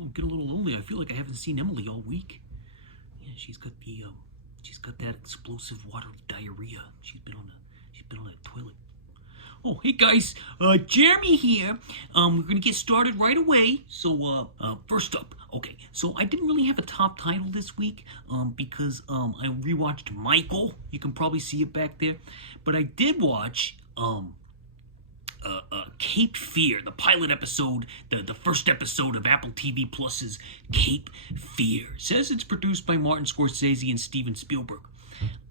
I'm getting a little lonely. I feel like I haven't seen Emily all week. Yeah, she's got that explosive watery diarrhea. She's been on that toilet. Oh, hey guys, Jeremy here. We're gonna get started right away. So, first up, okay. So I didn't really have a top title this week, because I rewatched Michael. You can probably see it back there, but I did watch Cape Fear, the pilot episode, the first episode of Apple TV Plus's Cape Fear. It says it's produced by Martin Scorsese and Steven Spielberg.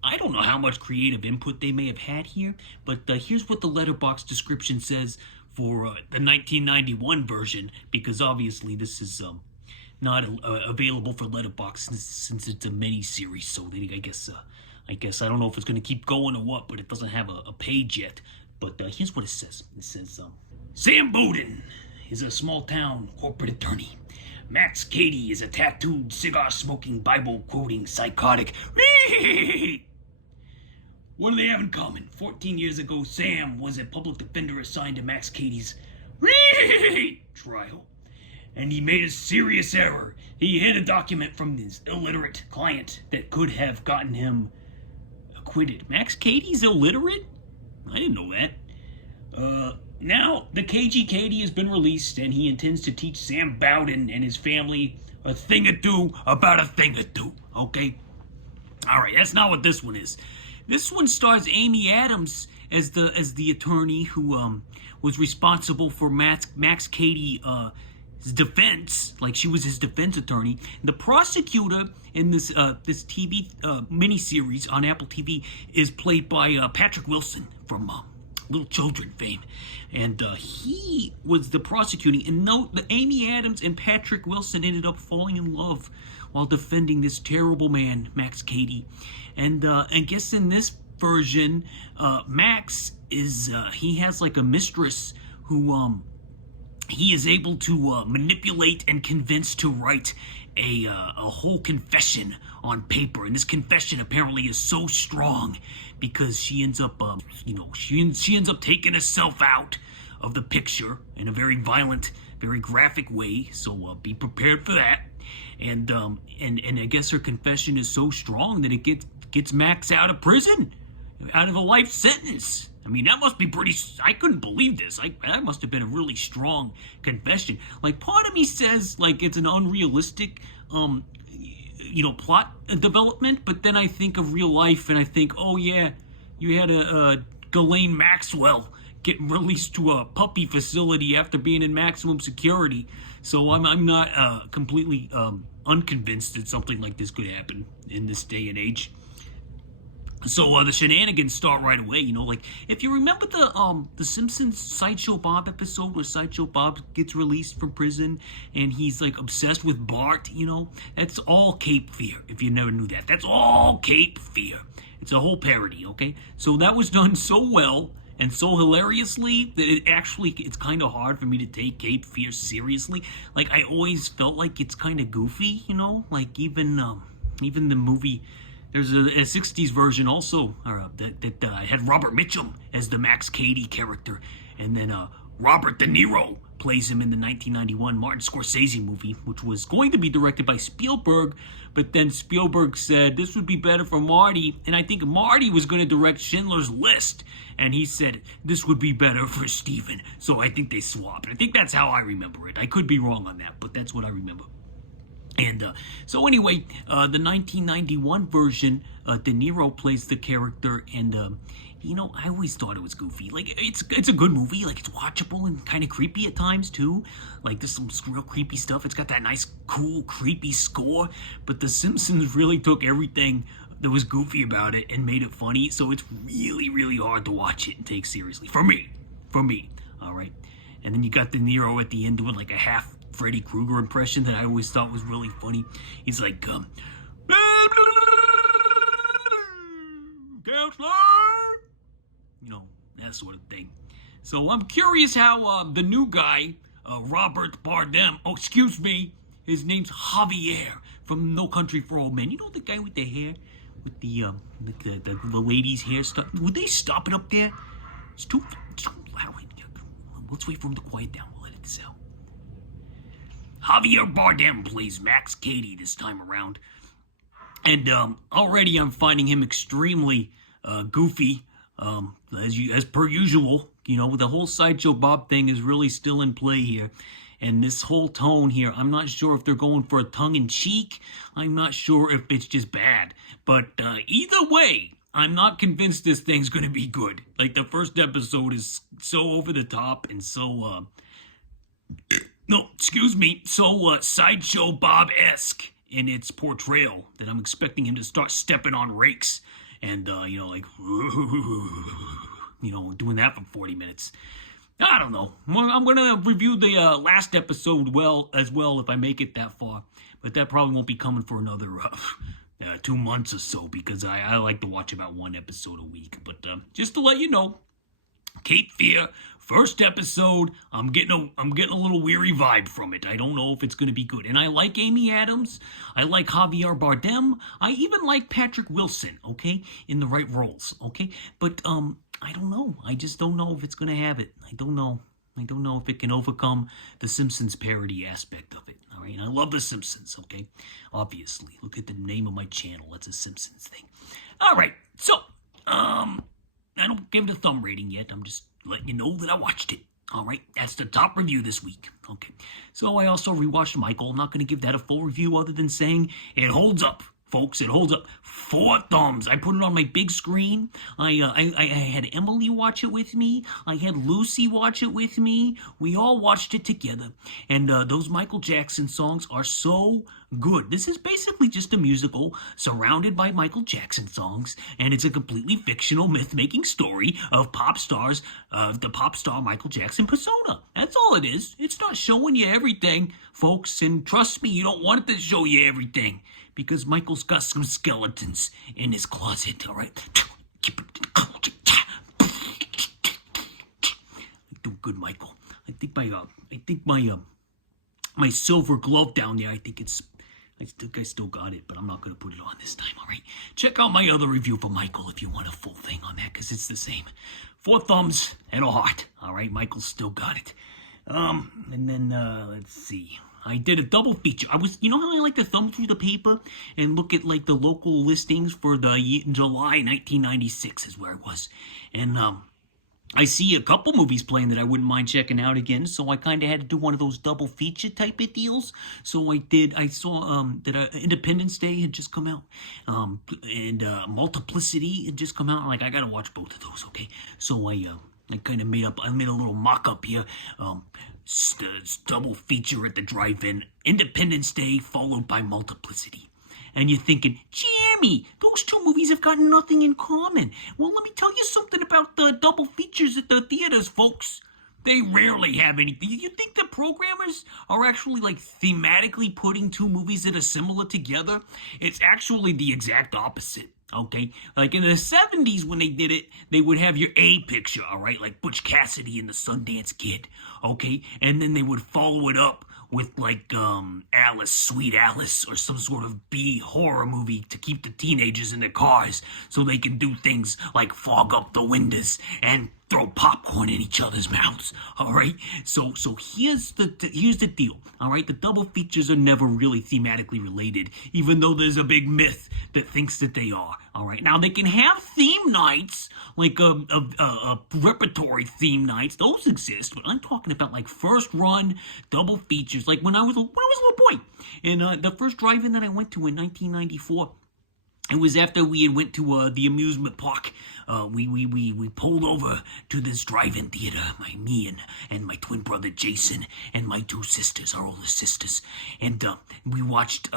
I don't know how much creative input they may have had here, but here's what the letterbox description says for the 1991 version, because obviously this is not available for letterbox since it's a mini-series. So I guess I don't know if it's going to keep going or what, but it doesn't have a page yet. But here's what it says. It says, Sam Bowden is a small-town corporate attorney. Max Cady is a tattooed, cigar-smoking, Bible-quoting psychotic. What do they have in common? 14 years ago, Sam was a public defender assigned to Max Cady's trial. And he made a serious error. He hid a document from his illiterate client that could have gotten him acquitted. Max Cady's illiterate? I didn't know that. Now, the KG Cady has been released, and he intends to teach Sam Bowden and his family a thing or two about a thing or two, okay? Alright, that's not what this one is. This one stars Amy Adams as the attorney who was responsible for Max Cady his defense, like she was his defense attorney. And the prosecutor in this TV miniseries on Apple TV is played by Patrick Wilson from Little Children fame, and he was the prosecuting. And note that Amy Adams and Patrick Wilson ended up falling in love while defending this terrible man, Max Cady. And I guess in this version, Max is he has like a mistress who he is able to manipulate and convince to write a whole confession on paper. And this confession apparently is so strong because she ends up, she ends up taking herself out of the picture in a very violent, very graphic way. So be prepared for that. And I guess her confession is so strong that it gets Max out of prison, out of a life sentence. I mean, that must be pretty... I couldn't believe this. That must have been a really strong confession. Like, part of me says, like, it's an unrealistic, plot development, but then I think of real life, and I think, oh, yeah, you had Ghislaine Maxwell getting released to a puppy facility after being in maximum security. So I'm not completely unconvinced that something like this could happen in this day and age. So the shenanigans start right away, like if you remember the Simpsons Sideshow Bob episode where Sideshow Bob gets released from prison and he's like obsessed with Bart, that's all Cape Fear. If you never knew that, that's all Cape Fear. It's a whole parody, okay? So that was done so well and so hilariously that it's kind of hard for me to take Cape Fear seriously. Like I always felt like it's kind of goofy, like even the movie. There's a 60s version also that had Robert Mitchum as the Max Cady character. And then Robert De Niro plays him in the 1991 Martin Scorsese movie, which was going to be directed by Spielberg. But then Spielberg said this would be better for Marty. And I think Marty was going to direct Schindler's List. And he said this would be better for Steven. So I think they swapped. I think that's how I remember it. I could be wrong on that, but that's what I remember. And so anyway, the 1991 version, De Niro plays the character, and I always thought it was goofy. Like it's a good movie, like it's watchable and kind of creepy at times too. Like there's some real creepy stuff. It's got that nice, cool, creepy score. But The Simpsons really took everything that was goofy about it and made it funny. So it's really, really hard to watch it and take seriously for me. All right. And then you got De Niro at the end doing like a half Freddy Krueger impression that I always thought was really funny. He's like, counselor, that sort of thing. So I'm curious how the new guy, Robert Bardem, his name's Javier from No Country for Old Men. You know the guy with the hair, with the lady's hair stuff? Would they stop it up there? It's too loud. Let's wait for him to quiet down. We'll edit this out. Javier Bardem plays Max Cady this time around. And already I'm finding him extremely goofy, as per usual. You know, the whole Sideshow Bob thing is really still in play here. And this whole tone here, I'm not sure if they're going for a tongue-in-cheek. I'm not sure if it's just bad. But either way, I'm not convinced this thing's going to be good. Like, the first episode is so over the top and so, so Sideshow Bob-esque in its portrayal that I'm expecting him to start stepping on rakes and, like, doing that for 40 minutes. I don't know. I'm going to review the last episode as well if I make it that far. But that probably won't be coming for another 2 months or so because I like to watch about one episode a week. But just to let you know, Cape Fear, first episode, I'm getting a little weary vibe from it. I don't know if it's going to be good. And I like Amy Adams. I like Javier Bardem. I even like Patrick Wilson, okay, in the right roles, okay? But I don't know. I just don't know if it's going to have it. I don't know if it can overcome the Simpsons parody aspect of it. All right, and I love the Simpsons, okay? Obviously. Look at the name of my channel. It's a Simpsons thing. All right, so, I don't give it a thumb rating yet. I'm just letting you know that I watched it. All right, that's the top review this week. Okay, so I also rewatched Michael. I'm not going to give that a full review other than saying it holds up. Folks, it holds up. 4 thumbs. I put it on my big screen. I had Emily watch it with me. I had Lucy watch it with me. We all watched it together. And those Michael Jackson songs are so good. This is basically just a musical surrounded by Michael Jackson songs, and it's a completely fictional myth-making story of the pop star Michael Jackson persona. That's all it is. It's not showing you everything, folks, and trust me, you don't want it to show you everything. Because Michael's got some skeletons in his closet, all right? Keep it in the closet. I do good, Michael. I think my silver glove down there, I still got it, but I'm not going to put it on this time, all right? Check out my other review for Michael if you want a full thing on that, because it's the same. 4 thumbs and a heart, all right? Michael's still got it. And then, let's see. I did a double feature. How I like to thumb through the paper and look at, like, the local listings for the July 1996 is where I was. And, I see a couple movies playing that I wouldn't mind checking out again, so I kind of had to do one of those double feature type of deals. So I saw that Independence Day had just come out, and Multiplicity had just come out. Like, I gotta watch both of those, okay? So I made a little mock-up here, double feature at the drive-in, Independence Day followed by Multiplicity. And you're thinking, Jeremy, those 2 movies have got nothing in common. Well, let me tell you something about the double features at the theaters, folks. They rarely have anything. You think the programmers are actually, like, thematically putting 2 movies that are similar together? It's actually the exact opposite. Okay, like in the 70s when they did it, they would have your A picture, all right, like Butch Cassidy and the Sundance Kid, okay, and then they would follow it up with like Alice, Sweet Alice, or some sort of B horror movie to keep the teenagers in their cars so they can do things like fog up the windows and throw popcorn in each other's mouths, all right? So here's the deal, all right? The double features are never really thematically related, even though there's a big myth that thinks that they are, all right? Now, they can have theme nights, like a repertory theme nights. Those exist, but I'm talking about, like, first-run double features, like when I was a little boy. And the first drive-in that I went to in 1994, it was after we had went to the amusement park. We pulled over to this drive-in theater. Me and my twin brother Jason and my 2 sisters, our older sisters, and we watched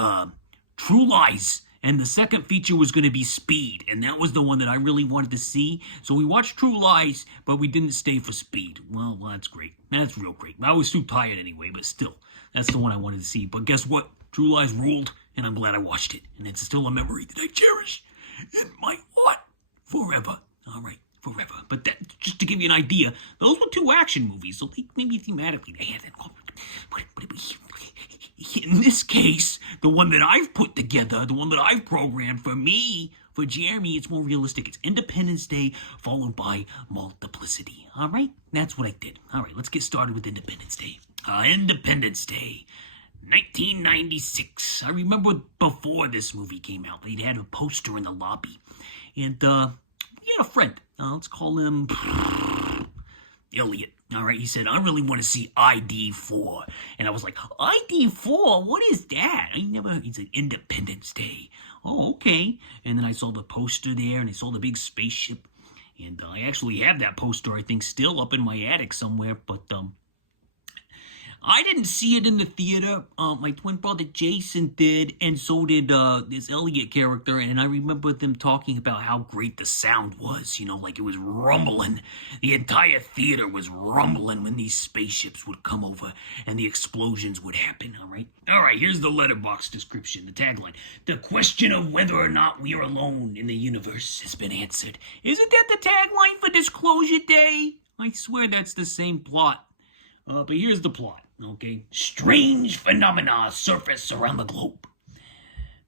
True Lies. And the second feature was going to be Speed, and that was the one that I really wanted to see. So we watched True Lies, but we didn't stay for Speed. Well, that's great. That's real great. I was too tired anyway, but still, that's the one I wanted to see. But guess what? True Lies ruled, and I'm glad I watched it. And it's still a memory that I cherish in my heart forever. All right, forever. But that, just to give you an idea, those were 2 action movies, so maybe thematically they had that. But in this case, the one that I've put together, the one that I've programmed for me, for Jeremy, it's more realistic. It's Independence Day followed by Multiplicity. All right? That's what I did. All right, let's get started with Independence Day. Independence Day, 1996. I remember before this movie came out, they'd had a poster in the lobby. And we had a friend. Let's call him Elliot. All right, he said, I really want to see ID4. And I was like, ID4? What is that? He said, Independence Day. Oh, okay. And then I saw the poster there, and I saw the big spaceship. And I actually have that poster, I think, still up in my attic somewhere. But I didn't see it in the theater. My twin brother Jason did, and so did this Elliot character. And I remember them talking about how great the sound was. You know, like it was rumbling. The entire theater was rumbling when these spaceships would come over and the explosions would happen. All right. All right. Here's the letterbox description, the tagline: the question of whether or not we are alone in the universe has been answered. Isn't that the tagline for Disclosure Day? I swear that's the same plot. But here's the plot. Okay, strange phenomena surface around the globe.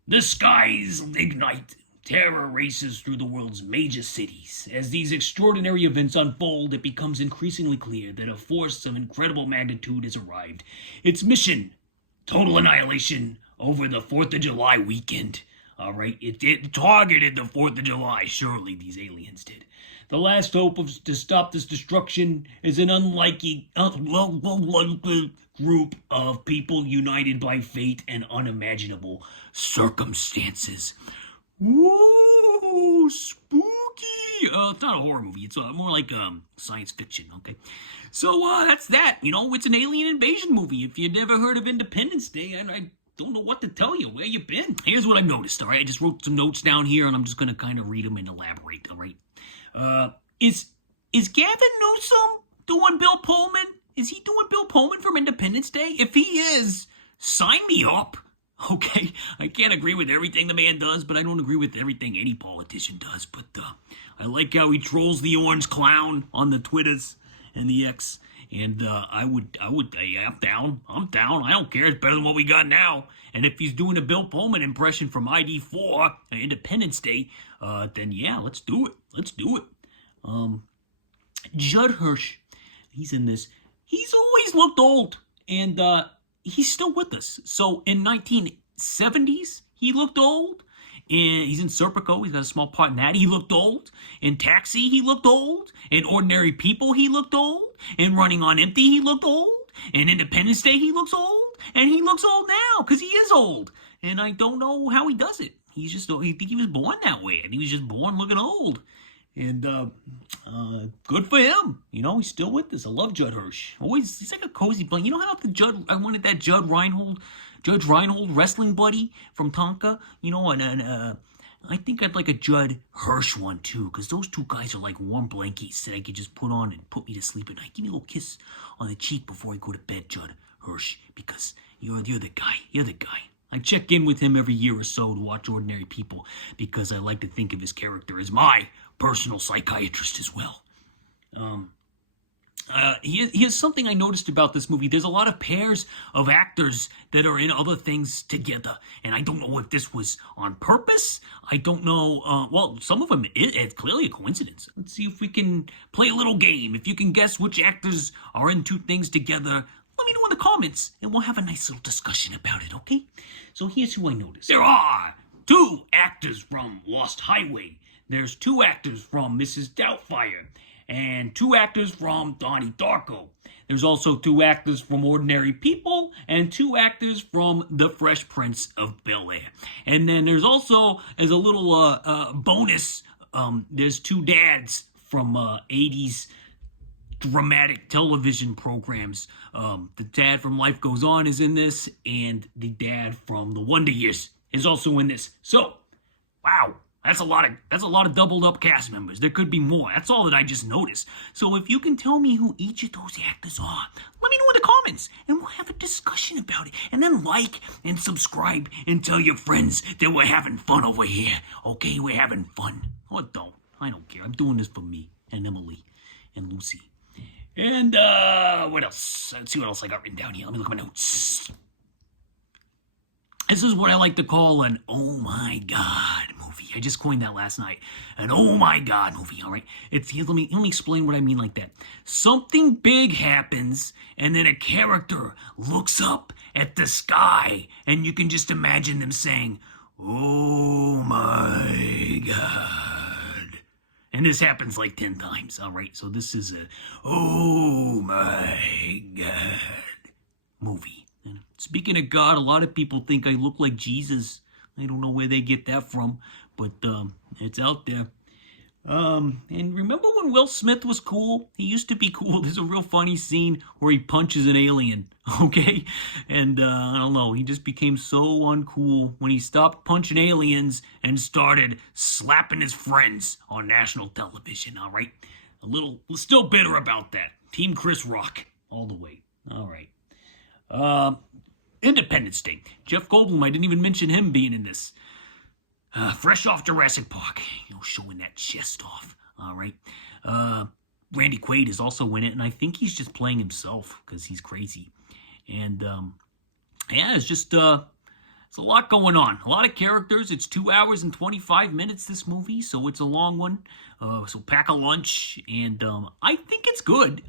The skies ignite. Terror races through the world's major cities. As these extraordinary events unfold, it becomes increasingly clear that a force of incredible magnitude has arrived. Its mission: total annihilation over the 4th of July weekend. All right, it targeted the 4th of July. Surely these aliens did. The last hope to stop this destruction is an unlikely group of people united by fate and unimaginable circumstances. Ooh, spooky. It's not a horror movie. It's more like science fiction, okay? So that's that. You know, it's an alien invasion movie. If you've never heard of Independence Day, I don't know what to tell you. Where you been? Here's what I've noticed, all right? I just wrote some notes down here, and I'm just going to kind of read them and elaborate, all right? Is Gavin Newsom doing Bill Pullman? Is he doing Bill Pullman from Independence Day? If he is, sign me up. Okay, I can't agree with everything the man does, but I don't agree with everything any politician does. But I like how he trolls the orange clown on the Twitters and the X. And I'm down. I don't care. It's better than what we got now. And if he's doing a Bill Pullman impression from ID4, Independence Day, then yeah, let's do it. Judd Hirsch, he's in this. He's always looked old, and he's still with us. So in 1970s, he looked old. And he's in Serpico. He's got a small part in that. He looked old. In Taxi, he looked old. In Ordinary People, he looked old. In Running on Empty, he looked old. In Independence Day, he looks old. And he looks old now because he is old. And I don't know how he does it. I think he was born that way. I think he was just born looking old. And good for him. You know, he's still with us. I love Judd Hirsch. Always, he's like a cozy blanket. You know how I wanted that Judge Reinhold wrestling buddy from Tonka? You know, and I think I'd like a Judd Hirsch one too, because those two guys are like warm blankets that I could just put on and put me to sleep at night. Give me a little kiss on the cheek before I go to bed, Judd Hirsch, because you're the guy. You're the guy. I check in with him every year or so to watch Ordinary People because I like to think of his character as my personal psychiatrist as well. Here's something I noticed about this movie. There's a lot of pairs of actors that are in other things together. And I don't know if this was on purpose. I don't know. Well, some of them, it's clearly a coincidence. Let's see if we can play a little game. If you can guess which actors are in two things together, let me know in the comments, and we'll have a nice little discussion about it, okay? So here's who I noticed. There are 2 actors from Lost Highway. There's 2 actors from Mrs. Doubtfire. And 2 actors from Donnie Darko. There's also 2 actors from Ordinary People and 2 actors from The Fresh Prince of Bel-Air. And then there's also, as a little bonus, there's 2 dads from 80s dramatic television programs. The dad from Life Goes On is in this, and the dad from The Wonder Years is also in this. So, wow. That's a lot of doubled up cast members. There could be more. That's all that I just noticed. So if you can tell me who each of those actors are, let me know in the comments, and we'll have a discussion about it. And then like and subscribe and tell your friends that we're having fun over here. Okay, we're having fun. Or don't. I don't care. I'm doing this for me and Emily and Lucy. And what else? Let's see what else I got written down here. Let me look at my notes. This is what I like to call an oh my god movie. movie. I just coined that last night. An oh my god movie, all right? Let me explain what I mean like that. Something big happens, and then a character looks up at the sky, and you can just imagine them saying, oh my god. And this happens like 10 times, all right? So this is a oh my god movie. And speaking of God, a lot of people think I look like Jesus. I don't know where they get that from, but it's out there. And remember when Will Smith was cool? He used to be cool. There's a real funny scene where he punches an alien, okay? And I don't know, he just became so uncool when he stopped punching aliens and started slapping his friends on national television, all right? Still bitter about that. Team Chris Rock, all the way. All right. Independence Day. Jeff Goldblum, I didn't even mention him being in this. Fresh off Jurassic Park, showing that chest off, all right? Randy Quaid is also in it, and I think he's just playing himself because he's crazy. And, yeah, it's just, it's a lot going on. A lot of characters. It's 2 hours and 25 minutes, this movie, so it's a long one. So pack a lunch, and I think it's good,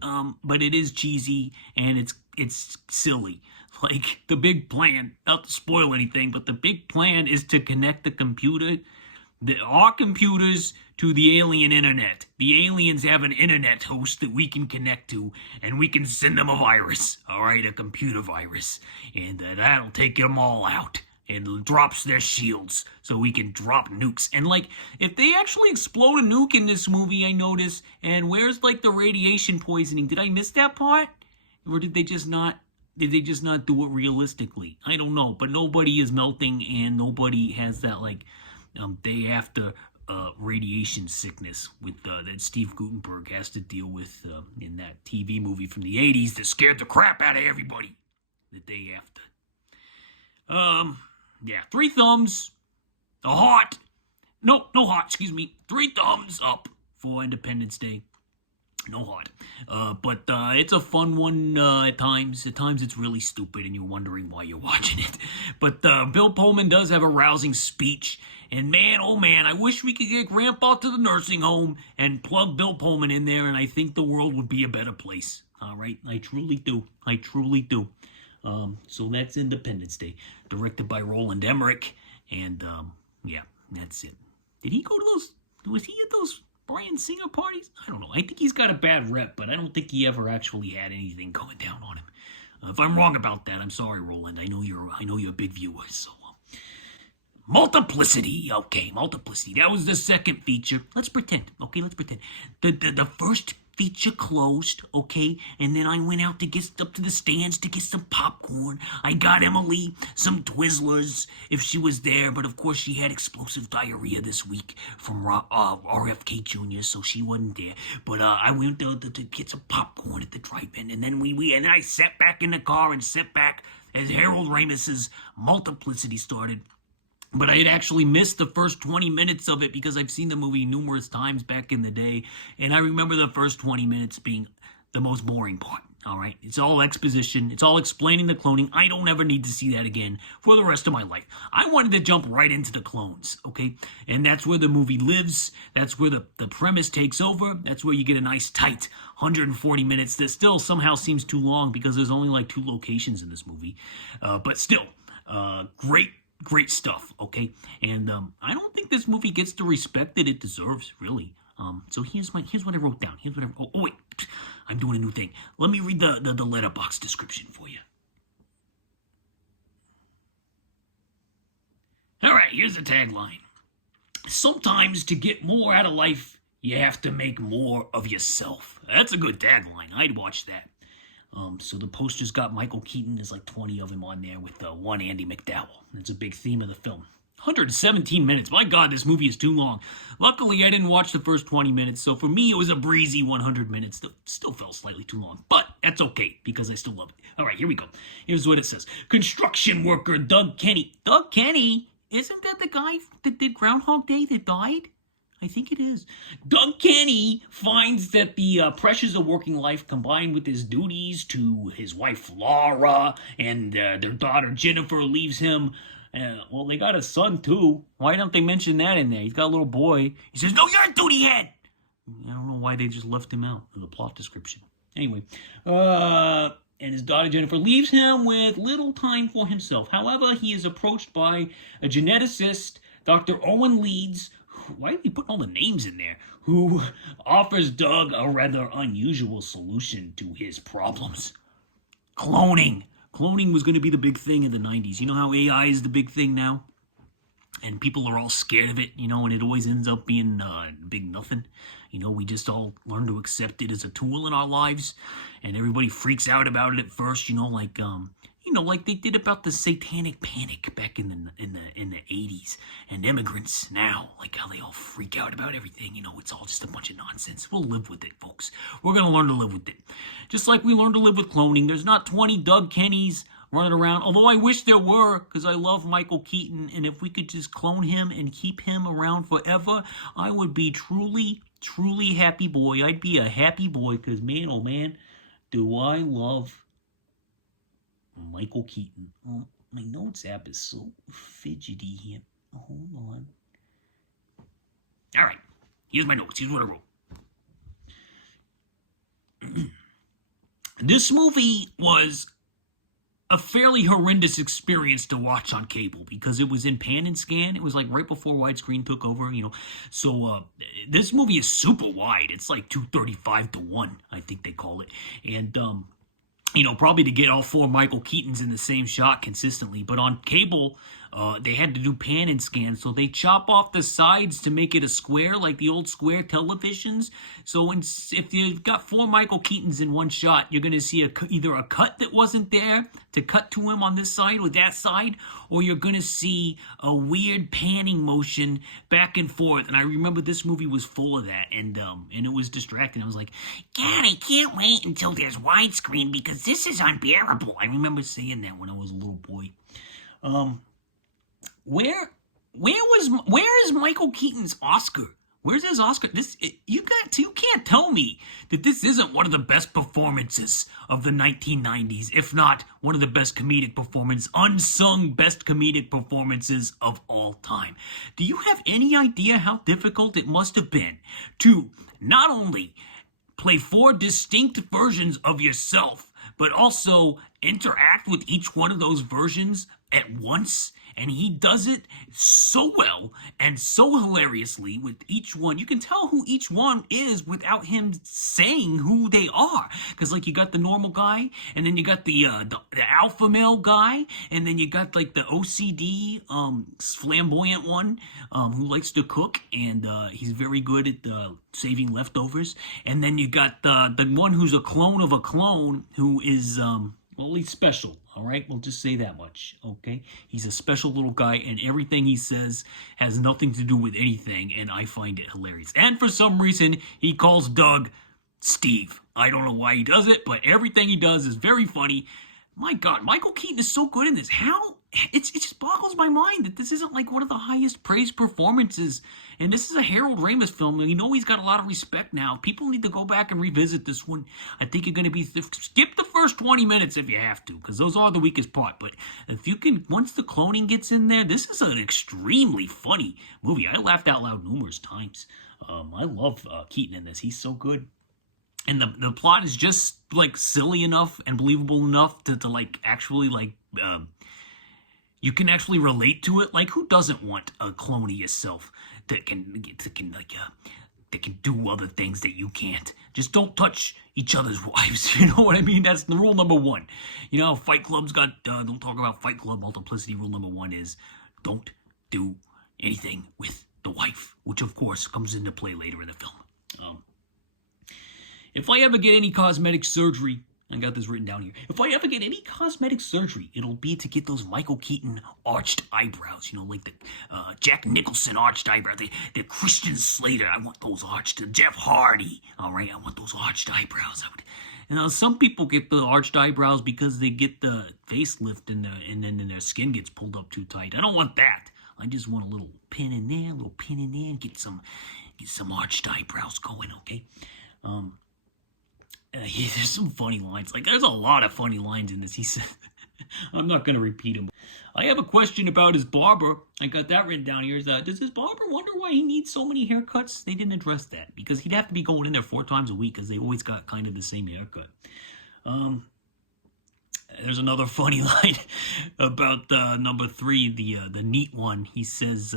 but it is cheesy, and it's silly. Like, the big plan, not to spoil anything, but the big plan is to connect our computers to the alien internet. The aliens have an internet host that we can connect to, and we can send them a virus, all right, a computer virus, and that'll take them all out. And drops their shields so we can drop nukes. And, like, if they actually explode a nuke in this movie, I notice, and where's, like, the radiation poisoning? Did I miss that part? Or did they just not do it realistically? I don't know, but nobody is melting, and nobody has that, like, day after radiation sickness with that Steve Guttenberg has to deal with in that TV movie from the 80s that scared the crap out of everybody the day after. Yeah, 3 thumbs, a heart. No heart, excuse me. 3 thumbs up for Independence Day. No heart. But it's a fun one at times. At times it's really stupid and you're wondering why you're watching it. But Bill Pullman does have a rousing speech. And man, oh man, I wish we could get Grandpa to the nursing home and plug Bill Pullman in there, and I think the world would be a better place. All right? I truly do. I truly do. So that's Independence Day, directed by Roland Emmerich, and yeah, that's it. Did he go to those? Was he at those Bryan Singer parties? I don't know. I think he's got a bad rep, but I don't think he ever actually had anything going down on him. If I'm wrong about that, I'm sorry, Roland. I know you're a big viewer. So, Multiplicity. Okay, Multiplicity. That was the second feature. Let's pretend. Okay, let's pretend. The first feature closed, okay, and then I went out to get up to the stands to get some popcorn. I got Emily some Twizzlers if she was there, but of course she had explosive diarrhea this week from RFK Jr., so she wasn't there. But I went to get some popcorn at the drive-in, and then and then I sat back in the car and sat back as Harold Ramis's Multiplicity started. But I had actually missed the first 20 minutes of it because I've seen the movie numerous times back in the day. And I remember the first 20 minutes being the most boring part, all right? It's all exposition. It's all explaining the cloning. I don't ever need to see that again for the rest of my life. I wanted to jump right into the clones, okay? And that's where the movie lives. That's where the premise takes over. That's where you get a nice tight 140 minutes that still somehow seems too long because there's only like 2 locations in this movie. But still, great stuff, okay? And I don't think this movie gets the respect that it deserves, really. So here's what I wrote down. Oh wait, I'm doing a new thing. Let me read the letterbox description for you. All right, here's the tagline. Sometimes to get more out of life, you have to make more of yourself. That's a good tagline. I'd watch that. So the poster's got Michael Keaton. There's like 20 of him on there with one Andy McDowell. That's a big theme of the film. 117 minutes. My God, this movie is too long. Luckily, I didn't watch the first 20 minutes, so for me, it was a breezy 100 minutes. Still felt slightly too long, but that's okay, because I still love it. All right, here we go. Here's what it says. Construction worker Doug Kenny. Doug Kenny? Isn't that the guy that did Groundhog Day that died? I think it is. Doug Kenny finds that the pressures of working life combined with his duties to his wife Laura and their daughter Jennifer leaves him Well, they got a son, too. Why don't they mention that in there? He's got a little boy. He says, no, you're a duty head. I don't know why they just left him out of the plot description. Anyway, and his daughter Jennifer leaves him with little time for himself. However, he is approached by a geneticist, Dr. Owen Leeds. Why are we putting all the names in there? Who offers Doug a rather unusual solution to his problems. Cloning. Cloning was going to be the big thing in the 90s. You know how AI is the big thing now? And people are all scared of it, and it always ends up being big nothing. We just all learn to accept it as a tool in our lives, and everybody freaks out about it at first, like they did about the satanic panic back in the 80s, and immigrants now, like how they all freak out about everything. It's all just a bunch of nonsense. We'll live with it, folks. We're going to learn to live with it. Just like we learned to live with cloning. There's not 20 Doug Kennys running around, although I wish there were, because I love Michael Keaton, and if we could just clone him and keep him around forever, I would be truly, truly happy boy. I'd be a happy boy, because man, oh man, do I love Michael Keaton. Oh, my notes app is so fidgety here. Hold on. All right, here's my notes. Here's what I wrote. This movie was a fairly horrendous experience to watch on cable because it was in pan and scan. It was like right before widescreen took over, So this movie is super wide. It's like 235-1, I think they call it. And, probably to get all four Michael Keatons in the same shot consistently. But on cable, they had to do pan and scan, so they chop off the sides to make it a square, like the old square televisions. So if you've got four Michael Keatons in one shot, you're going to see either a cut that wasn't there to cut to him on this side or that side, or you're going to see a weird panning motion back and forth. And I remember this movie was full of that, and it was distracting. I was like, God, I can't wait until there's widescreen because this is unbearable. I remember saying that when I was a little boy. Where is Michael Keaton's Oscar? Where's his Oscar? You can't tell me that this isn't one of the best performances of the 1990s, if not one of the best comedic performances, unsung best comedic performances of all time. Do you have any idea how difficult it must have been to not only play four distinct versions of yourself, but also interact with each one of those versions at once? And he does it so well and so hilariously with each one. You can tell who each one is without him saying who they are. Because, you got the normal guy, and then you got the alpha male guy, and then you got, the OCD, flamboyant one who likes to cook, and he's very good at saving leftovers. And then you got the one who's a clone of a clone who is... he's special, all right? We'll just say that much, okay? He's a special little guy, and everything he says has nothing to do with anything, and I find it hilarious. And for some reason, he calls Doug Steve. I don't know why he does it, but everything he does is very funny. My God, Michael Keaton is so good in this. How? It just boggles my mind that this isn't one of the highest praised performances. And this is a Harold Ramis film. He's got a lot of respect now. People need to go back and revisit this one. I think you're going to be... skip the first 20 minutes if you have to, because those are the weakest part. But if you can... once the cloning gets in there, this is an extremely funny movie. I laughed out loud numerous times. I love Keaton in this. He's so good. And the plot is just, silly enough and believable enough to actually, you can actually relate to it. Who doesn't want a clone of yourself that can do other things that you can't? Just don't touch each other's wives. You know what I mean? That's the rule number one. Fight Club's got, don't talk about Fight Club Multiplicity. Rule number one is don't do anything with the wife, which of course comes into play later in the film. If I ever get any cosmetic surgery, I got this written down here. If I ever get any cosmetic surgery, it'll be to get those Michael Keaton arched eyebrows. The Jack Nicholson arched eyebrows. The Christian Slater, I want those arched. Jeff Hardy, all right, I want those arched eyebrows. Some people get the arched eyebrows because they get the facelift and then their skin gets pulled up too tight. I don't want that. I just want a little pin in there, and get some arched eyebrows going, okay? There's some funny lines. There's a lot of funny lines in this. He said, I'm not going to repeat him. I have a question about his barber. I got that written down here. Does his barber wonder why he needs so many haircuts? They didn't address that because he'd have to be going in there 4 times a week because they always got kind of the same haircut. There's another funny line about number 3, the neat one. He says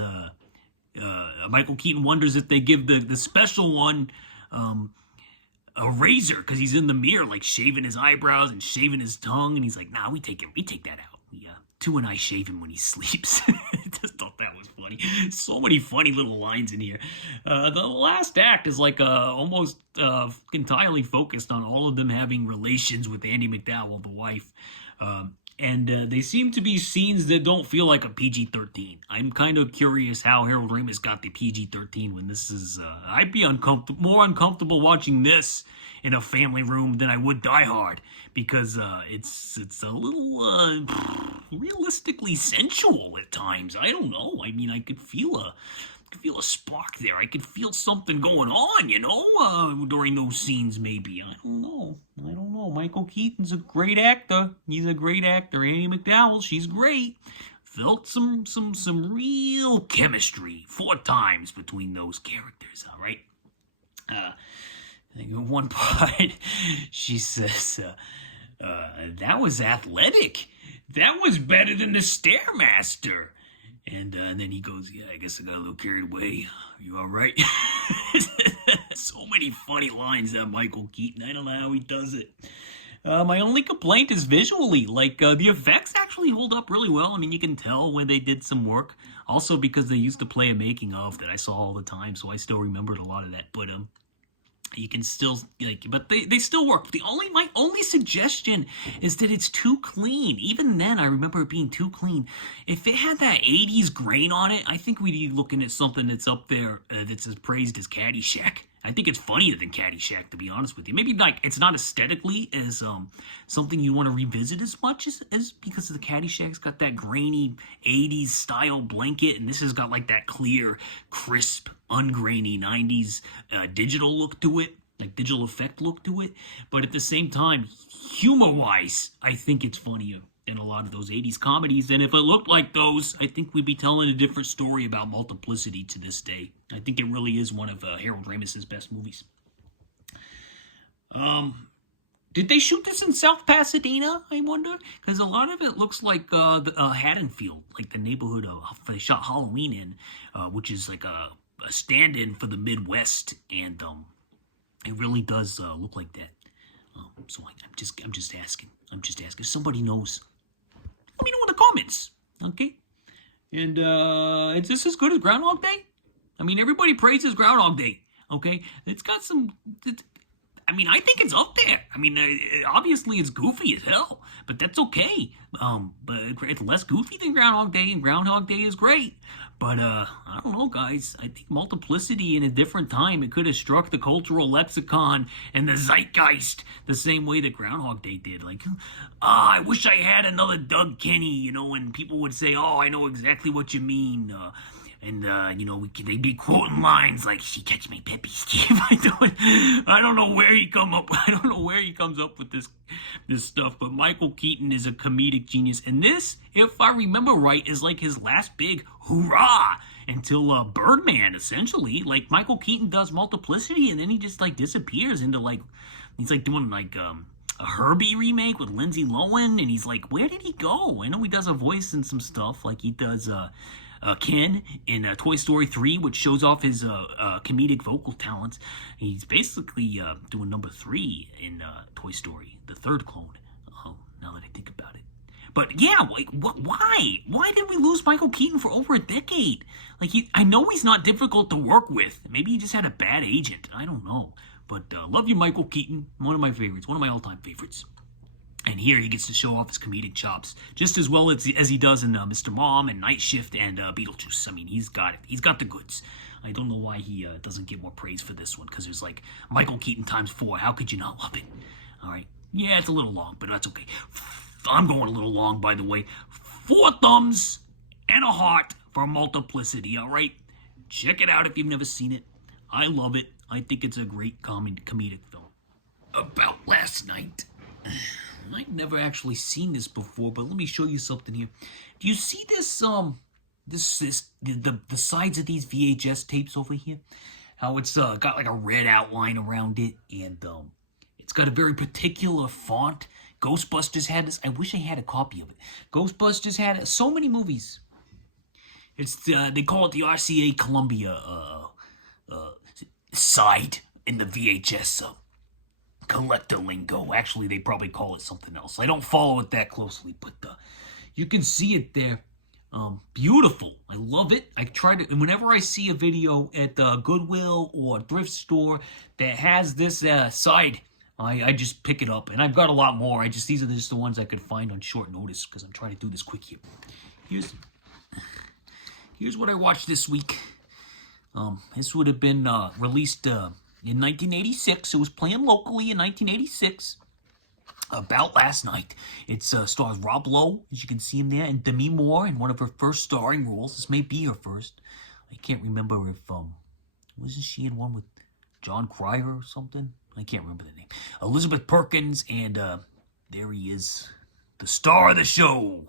Michael Keaton wonders if they give the special one a razor because he's in the mirror like shaving his eyebrows and shaving his tongue, and he's like, nah, we take that out. Two and I shave him when he sleeps. Just thought that was funny. So many funny little lines in here. The last act is like almost entirely focused on all of them having relations with Andie MacDowell, the wife. And they seem to be scenes that don't feel like a PG-13. I'm kind of curious how Harold Ramis got the PG-13 when this is... I'd be more uncomfortable watching this in a family room than I would Die Hard, because it's a little realistically sensual at times. I don't know. I mean, I could feel a spark there. I could feel something going on, during those scenes maybe. I don't know. Michael Keaton's a great actor. He's a great actor. Andie MacDowell, she's great. Felt some real chemistry 4 times between those characters, all right? I think in one part, she says, that was athletic. That was better than the Stairmaster. And then he goes, yeah, I guess I got a little carried away. You all right? So many funny lines that Michael Keaton. I don't know how he does it. My only complaint is visually. The effects actually hold up really well. I mean, you can tell when they did some work. Also because they used to play a making of that I saw all the time, so I still remembered a lot of that. But you can still, but they still work. My only suggestion is that it's too clean. Even then, I remember it being too clean. If it had that 80s grain on it, I think we'd be looking at something that's up there that's as praised as Caddyshack. I think it's funnier than Caddyshack, to be honest with you. Maybe it's not aesthetically as something you want to revisit as much as because the Caddyshack's got that grainy 80s style blanket, and this has got like that clear, crisp, ungrainy 90s digital look to it, like digital effect look to it. But at the same time, humor-wise, I think it's funnier than a lot of those 80s comedies. And if it looked like those, I think we'd be telling a different story about Multiplicity to this day. I think it really is one of Harold Ramis's best movies. Did they shoot this in South Pasadena, I wonder? Because a lot of it looks like Haddonfield, like the neighborhood they shot Halloween in, which is like a stand-in for the Midwest, and it really does look like that. So I'm just asking. If somebody knows, let me know in the comments, okay? And is this as good as Groundhog Day? I mean, everybody praises Groundhog Day, okay? It's got some... I think it's up there. Obviously it's goofy as hell, but that's okay. But it's less goofy than Groundhog Day, and Groundhog Day is great. But, I don't know, guys. I think Multiplicity in a different time, it could have struck the cultural lexicon and the zeitgeist the same way that Groundhog Day did. I wish I had another Doug Kenny, and people would say, oh, I know exactly what you mean. They'd be quoting lines like, "She catch me, Peppy Steve." I don't know where he comes up with this stuff. But Michael Keaton is a comedic genius, and this, if I remember right, is like his last big hoorah until Birdman. Essentially, like Michael Keaton does Multiplicity, and then he just disappears into he's doing a Herbie remake with Lindsay Lohan, and he's like, where did he go? I know he does a voice in some stuff, like he does Ken in Toy Story 3, which shows off his comedic vocal talents. He's basically doing number 3 in Toy Story, the third clone. Oh, now that I think about it. But yeah, why? Why did we lose Michael Keaton for over a decade? I know he's not difficult to work with. Maybe he just had a bad agent. I don't know. But love you, Michael Keaton. One of my favorites. One of my all-time favorites. And here he gets to show off his comedic chops just as well as he does in Mr. Mom and Night Shift and Beetlejuice. He's got it. He's got the goods. I don't know why he doesn't get more praise for this one, because there's Michael Keaton times 4. How could you not love it? All right. Yeah, it's a little long, but that's okay. I'm going a little long, by the way. 4 thumbs and a heart for Multiplicity, all right? Check it out if you've never seen it. I love it. I think it's a great comedic film. About last night. I've never actually seen this before, but let me show you something here. Do you see this, the sides of these VHS tapes over here? How it's, got like a red outline around it, and, it's got a very particular font. Ghostbusters had this. I wish I had a copy of it. Ghostbusters had it. So many movies. It's, they call it the RCA Columbia, side in the VHS, collector lingo. Actually, they probably call it something else. I don't follow it that closely, but you can see it there. Beautiful. I love it. I try to, and whenever I see a video at Goodwill or thrift store that has this side, I just pick it up. And I've got a lot more. These are just the ones I could find on short notice because I'm trying to do this quick here. Here's what I watched this week. This would have been released in 1986. It was playing locally in 1986. About last night. It stars Rob Lowe, as you can see him there, and Demi Moore in one of her first starring roles. This may be her first. I can't remember if, wasn't she in one with John Cryer or something? I can't remember the name. Elizabeth Perkins, and there he is, the star of the show.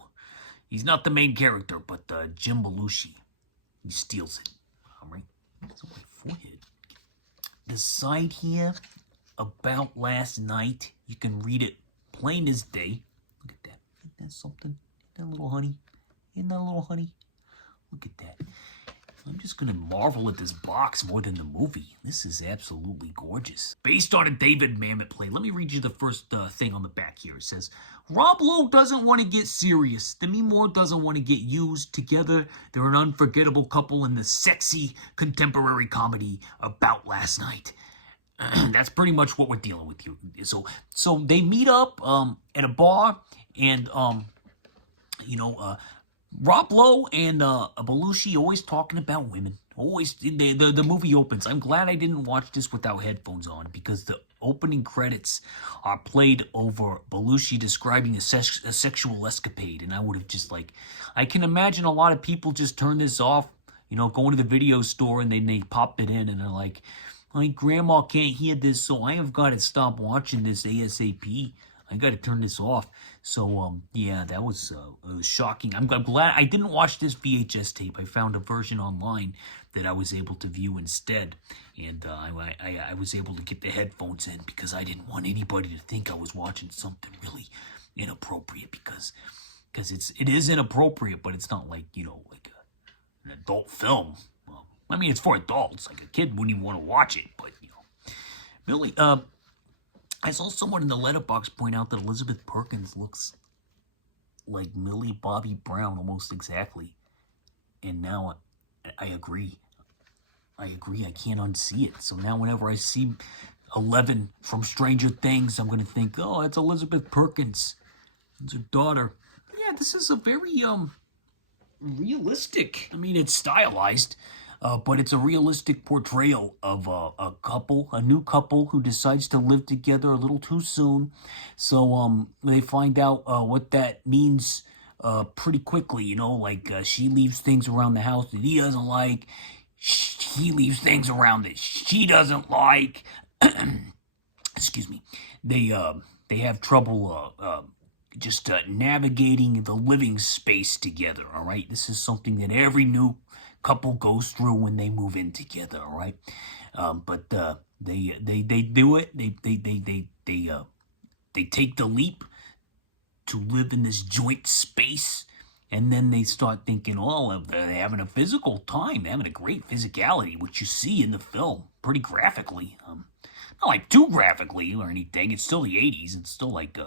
He's not the main character, but Jim Belushi. He steals it. All right. That's on my forehead. The side here, about last night, you can read it plain as day. Look at that. Isn't that something? Isn't that little honey? Isn't that little honey? Look at that. I'm just going to marvel at this box more than the movie. This is absolutely gorgeous. Based on a David Mamet play. Let me read you the first thing on the back here. It says, Rob Lowe doesn't want to get serious. Demi Moore doesn't want to get used. Together, they're an unforgettable couple in the sexy contemporary comedy About Last Night. That's pretty much what we're dealing with here. So they meet up at a bar, and Rob Lowe and Belushi always talking about women. Always, the movie opens. I'm glad I didn't watch this without headphones on, because the opening credits are played over Belushi describing a sexual escapade, and I would have just I can imagine a lot of people just turn this off, going to the video store, and they pop it in, and they're like, my grandma can't hear this, so I have got to stop watching this ASAP. I got to turn this off. So, yeah, that was shocking. I'm glad I didn't watch this VHS tape. I found a version online that I was able to view instead. And I was able to get the headphones in because I didn't want anybody to think I was watching something really inappropriate, because it is inappropriate, but it's not like, like an adult film. I mean, it's for adults. Like, a kid wouldn't even want to watch it, but, Billy, I saw someone in the letterbox point out that Elizabeth Perkins looks like Millie Bobby Brown almost exactly. And now I agree. I can't unsee it. So now whenever I see Eleven from Stranger Things, I'm going to think, oh, it's Elizabeth Perkins. It's her daughter. Yeah, this is a very, realistic. I mean, it's stylized. But it's a realistic portrayal of a new couple who decides to live together a little too soon. So they find out what that means pretty quickly, she leaves things around the house that he doesn't like. He leaves things around that she doesn't like. Excuse me. They have trouble just navigating the living space together, all right? This is something that every new couple goes through when they move in together, all right? But they do it. They take the leap to live in this joint space, and then they start thinking, oh, they're having a physical time, they're having a great physicality, which you see in the film pretty graphically. Not like too graphically or anything. It's still the 80s. It's still like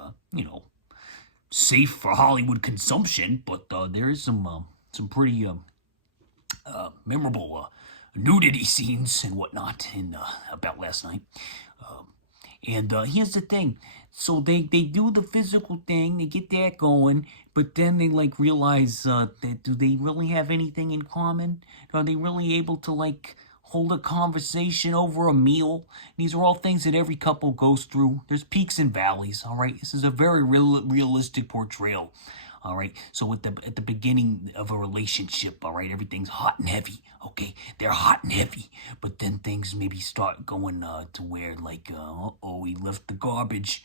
safe for Hollywood consumption, but there is some pretty memorable nudity scenes and whatnot in About Last Night. And here's the thing. So they do the physical thing, they get that going, but then they realize that do they really have anything in common? Are they really able to hold a conversation over a meal? These are all things that every couple goes through. There's peaks and valleys, all right? This is a very realistic portrayal. All right, so at the beginning of a relationship, all right, everything's hot and heavy, okay? They're hot and heavy, but then things maybe start going to where, he left the garbage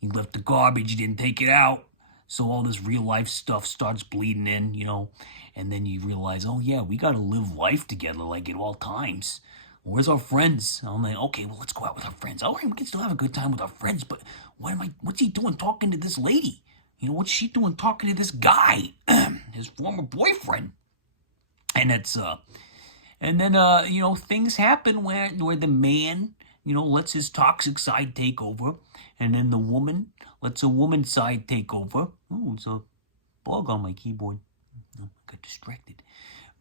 He left the garbage, he didn't take it out. So all this real life stuff starts bleeding in, and then you realize, oh yeah, we gotta live life together like at all times. Where's our friends? I'm like, okay, well, let's go out with our friends. All right, we can still have a good time with our friends, but what's he doing talking to this lady? What's she doing talking to this guy? His former boyfriend. And then things happen where the man, lets his toxic side take over, and then the woman lets a woman's side take over. Oh, it's a bug on my keyboard. I got distracted.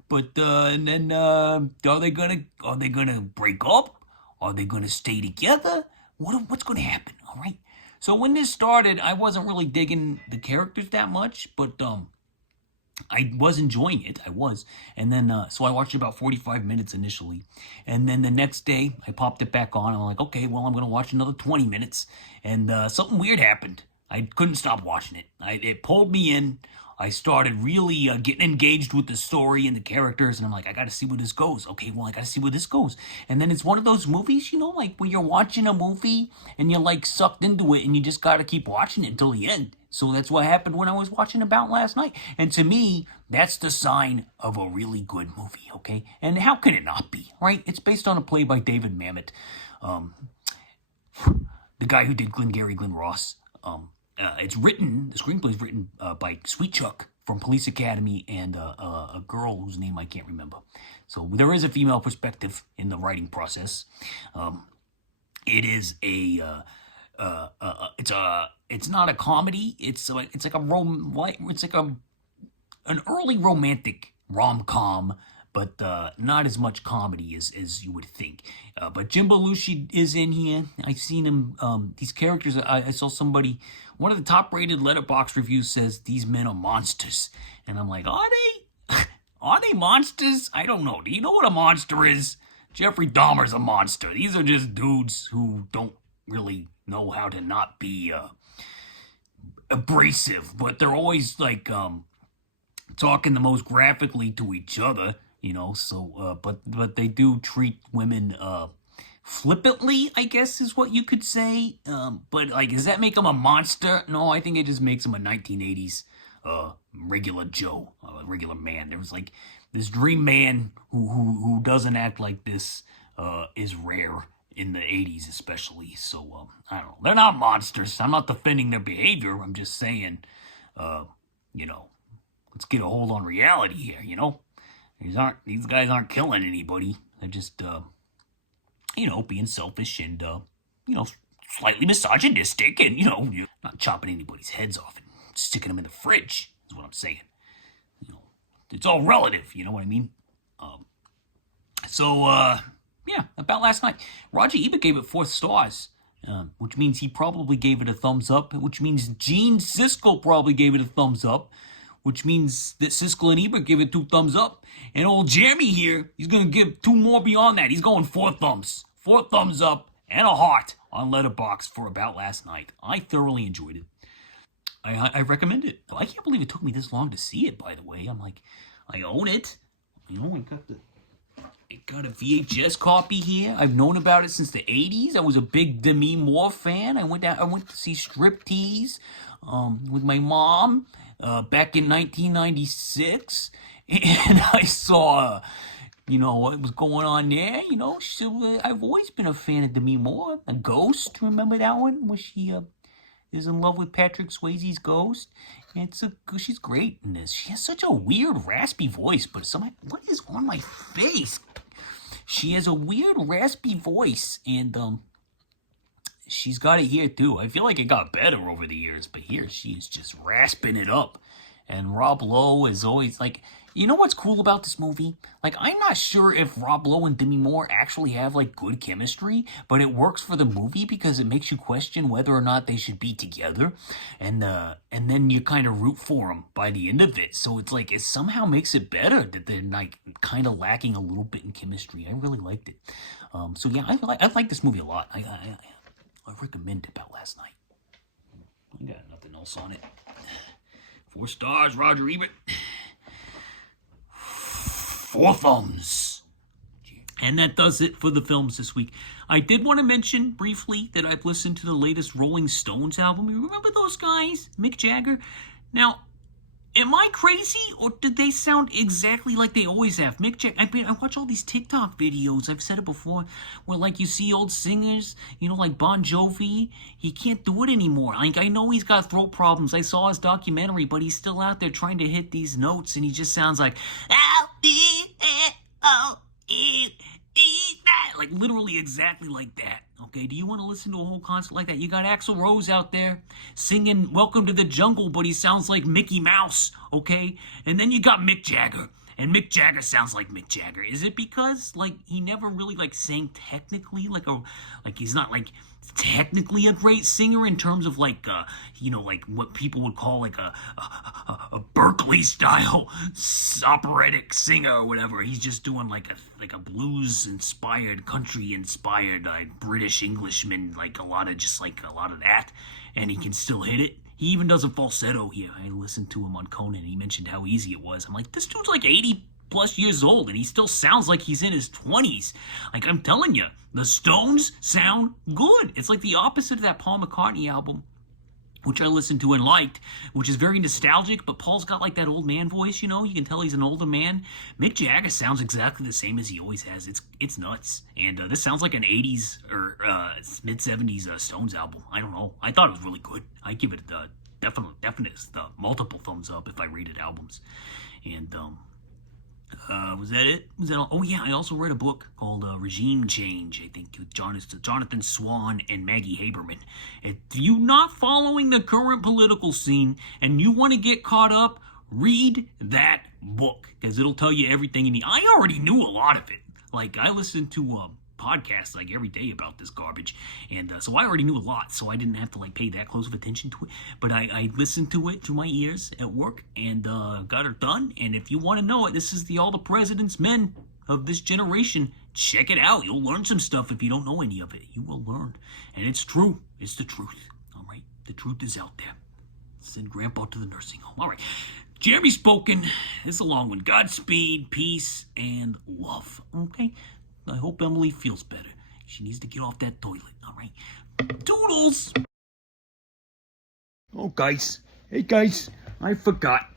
But and then are they gonna break up? Are they gonna stay together? What's gonna happen? All right. So when this started, I wasn't really digging the characters that much, but I was enjoying it. I was. And then, so I watched about 45 minutes initially. And then the next day, I popped it back on. I'm like, okay, well, I'm going to watch another 20 minutes. And something weird happened. I couldn't stop watching it. It pulled me in. I started really getting engaged with the story and the characters. And I'm like, I got to see where this goes. Okay, well, I got to see where this goes. And then it's one of those movies, like when you're watching a movie and you're like sucked into it and you just got to keep watching it until the end. So that's what happened when I was watching About last night. And to me, that's the sign of a really good movie, okay? And how can it not be, right? It's based on a play by David Mamet, the guy who did Glengarry Glen Ross. The screenplay is written by Sweet Chuck from Police Academy and a girl whose name I can't remember. So there is a female perspective in the writing process. It is it's not a comedy. It's like an early romantic rom-com, but not as much comedy as you would think. But Jim Belushi is in here. I've seen him. These characters. I saw somebody. One of the top-rated Letterboxd reviews says these men are monsters, and I'm like, are they? Are they monsters? I don't know. Do you know what a monster is? Jeffrey Dahmer's a monster. These are just dudes who don't really know how to not be abrasive, but they're always like talking the most graphically to each other, so but they do treat women flippantly, I guess is what you could say. But like, does that make them a monster? No, I think it just makes them a 1980s regular Joe, regular man. There was like this dream man who doesn't act like this is rare in the 80s especially. So I don't know. They're not monsters. I'm not defending their behavior. I'm just saying, let's get a hold on reality here. These guys aren't killing anybody. They're just being selfish and slightly misogynistic, and not chopping anybody's heads off and sticking them in the fridge is what I'm saying. It's all relative. You know what I mean? Yeah, About last night. Roger Ebert gave it 4 stars, which means he probably gave it a thumbs up, which means Gene Siskel probably gave it a thumbs up, which means that Siskel and Ebert gave it 2 thumbs up, and old Jeremy here, he's going to give 2 more beyond that. He's going 4 thumbs. 4 thumbs up and a heart on Letterboxd for About Last Night. I thoroughly enjoyed it. I recommend it. I can't believe it took me this long to see it, by the way. I'm like, I own it. I got a VHS copy here. I've known about it since the 80s. I was a big Demi Moore fan. I went to see Striptease with my mom back in 1996. And I saw, what was going on there. I've always been a fan of Demi Moore. A Ghost, remember that one? Where she is in love with Patrick Swayze's Ghost. She's great in this. She has such a weird, raspy voice, but what is on my face? She has a weird, raspy voice, and she's got it here too. I feel like it got better over the years, but here she is just rasping it up. And Rob Lowe is always like, what's cool about this movie? Like, I'm not sure if Rob Lowe and Demi Moore actually have like good chemistry, but it works for the movie because it makes you question whether or not they should be together, and then you kind of root for them by the end of it. So it's like it somehow makes it better that they're like kind of lacking a little bit in chemistry. I really liked it. So yeah, I like this movie a lot. I recommend it. About Last Night. I got nothing else on it. 4 stars, Roger Ebert. 4 thumbs. And that does it for the films this week. I did want to mention briefly that I've listened to the latest Rolling Stones album. You remember those guys? Mick Jagger? Now, am I crazy, or did they sound exactly like they always have? Mick Jagger, I watch all these TikTok videos, I've said it before, where like you see old singers, like Bon Jovi, he can't do it anymore. Like, I know he's got throat problems. I saw his documentary, but he's still out there trying to hit these notes, and he just sounds like, like literally exactly like that. Okay, do you want to listen to a whole concert like that? You got Axl Rose out there singing Welcome to the Jungle, but he sounds like Mickey Mouse, okay? And then you got Mick Jagger, and Mick Jagger sounds like Mick Jagger. Is it because, like, he never really, like, sang technically, like he's not, like, technically a great singer in terms of, like, like what people would call, like, a Berkeley-style operatic singer or whatever. He's just doing, like a blues-inspired, country-inspired, British Englishman, like, a lot of that, and he can still hit it. He even does a falsetto here. I listened to him on Conan, and he mentioned how easy it was. I'm like, this dude's like 80+ years old, and he still sounds like he's in his 20s. Like, I'm telling you, the Stones sound good. It's like the opposite of that Paul McCartney album, which I listened to and liked, which is very nostalgic, but Paul's got like that old man voice, you can tell he's an older man. Mick Jagger sounds exactly the same as he always has. It's nuts. And this sounds like an 80s or mid-70s Stones album. I don't know. I thought it was really good. I give it the definite multiple thumbs up if I rated albums. And was that it? Was that all? Oh yeah, I also read a book called Regime Change, I think, with Jonathan Swan and Maggie Haberman. If you're not following the current political scene and you want to get caught up, read that book, because it'll tell you everything you need. I already knew a lot of it. Like, I listened to podcasts like every day about this garbage, and so I already knew a lot, so I didn't have to like pay that close of attention to it, but I listened to it through my ears at work and got it done. And if you want to know it, this is All the President's Men of this generation. Check it out. You'll learn some stuff. If you don't know any of it, you will learn, and it's true. It's the truth. All right, the truth is out there. Send Grandpa to the nursing home. All right, Jeremy spoken. It's a long one. Godspeed, peace, and love. Okay, I hope Emily feels better. She needs to get off that toilet, all right? Toodles! Oh, guys. Hey, guys. I forgot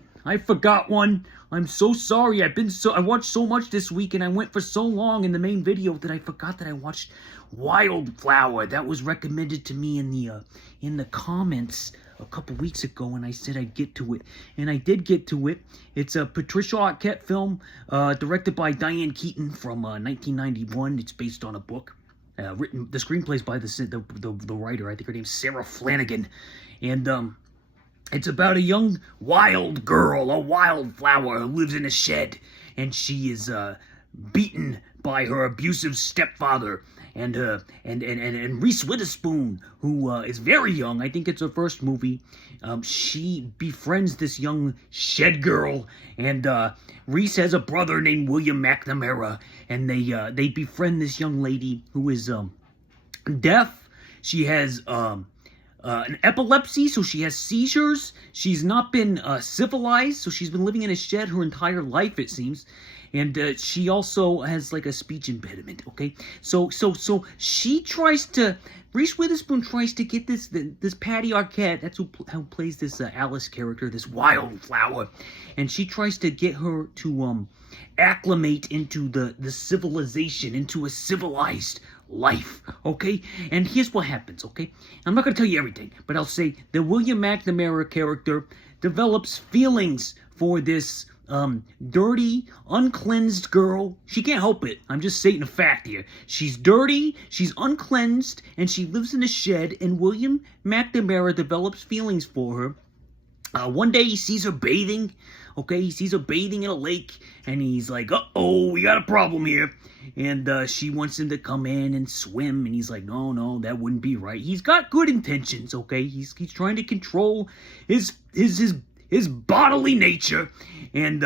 one. I'm so sorry. I watched so much this week, and I went for so long in the main video that I forgot that I watched Wildflower. That was recommended to me in the comments a couple weeks ago, and I said I'd get to it, and I did get to it. It's a Patricia Arquette film, directed by Diane Keaton from 1991. It's based on a book. The screenplay's by the writer. I think her name's Sarah Flanagan, and it's about a young wild girl, a wildflower, who lives in a shed, and she is beaten by her abusive stepfather. And Reese Witherspoon, who is very young, I think it's her first movie, she befriends this young shed girl, and Reese has a brother named William McNamara, and they befriend this young lady who is deaf. She has an epilepsy, so she has seizures. She's not been civilized, so she's been living in a shed her entire life, it seems. And she also has like a speech impediment, okay? So she tries to, Reese Witherspoon tries to get this Patty Arquette, that's who plays this Alice character, this wildflower, and she tries to get her to acclimate into the civilization, into a civilized life, okay? And here's what happens, okay? I'm not going to tell you everything, but I'll say the William McNamara character develops feelings for this dirty, uncleansed girl. She can't help it. I'm just stating a fact here. She's dirty, she's uncleansed, and she lives in a shed, and William McNamara develops feelings for her. One day he sees her bathing, okay? He sees her bathing in a lake, and he's like, uh-oh, we got a problem here. And she wants him to come in and swim, and he's like, no, that wouldn't be right. He's got good intentions, okay? He's trying to control his bodily nature, and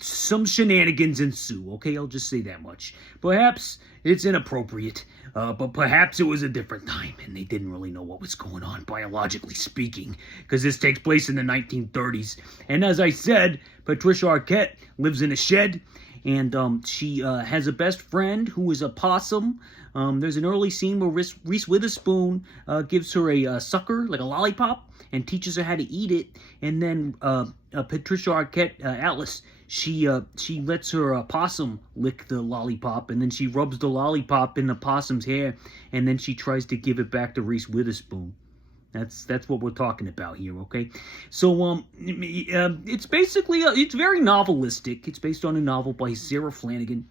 some shenanigans ensue, okay? I'll just say that much. Perhaps it's inappropriate, but perhaps it was a different time, and they didn't really know what was going on, biologically speaking, because this takes place in the 1930s. And as I said, Patricia Arquette lives in a shed, and she has a best friend who is a possum. There's an early scene where Reese Witherspoon gives her a sucker, like a lollipop, and teaches her how to eat it. And then Patricia Arquette, Atlas, she lets her possum lick the lollipop, and then she rubs the lollipop in the possum's hair, and then she tries to give it back to Reese Witherspoon. That's what we're talking about here, okay? So it's basically it's very novelistic. It's based on a novel by Sarah Flanagan.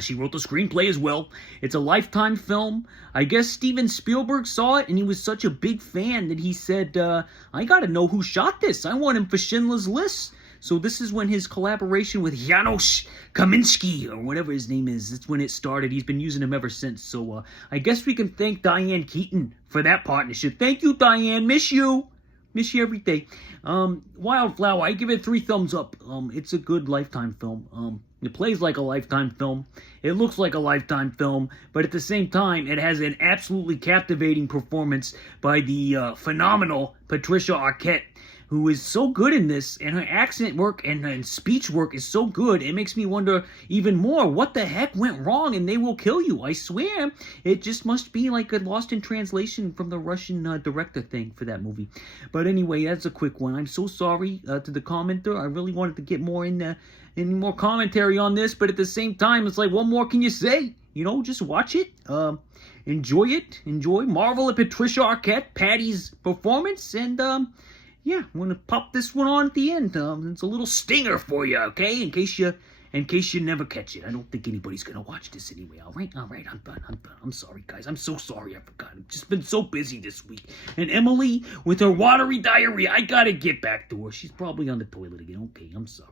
She wrote the screenplay as well. It's a Lifetime film. I guess Steven Spielberg saw it, and he was such a big fan that he said, I gotta know who shot this. I want him for Schindler's List. So this is when his collaboration with Janusz Kaminski, or whatever his name is, it's when it started. He's been using him ever since. So I guess we can thank Diane Keaton for that partnership. Thank you, Diane. Miss you. Miss you every day. Wildflower, I give it 3 thumbs up. It's a good Lifetime film. It plays like a Lifetime film. It looks like a Lifetime film. But at the same time, it has an absolutely captivating performance by the phenomenal Patricia Arquette, who is so good in this, and her accent work and speech work is so good, it makes me wonder even more, what the heck went wrong in They Will Kill You? I swear, it just must be like a lost in translation from the Russian director thing for that movie. But anyway, that's a quick one. I'm so sorry to the commenter. I really wanted to get more in any more commentary on this, but at the same time, it's like, what more can you say? You know, just watch it. Enjoy it. Marvel at Patricia Arquette, Patty's performance, and yeah, I'm gonna pop this one on at the end. It's a little stinger for you, okay? In case you never catch it. I don't think anybody's gonna watch this anyway. All right, I'm done. I'm sorry, guys. I'm so sorry. I forgot. I've just been so busy this week. And Emily, with her watery diarrhea, I gotta get back to her. She's probably on the toilet again. Okay, I'm sorry.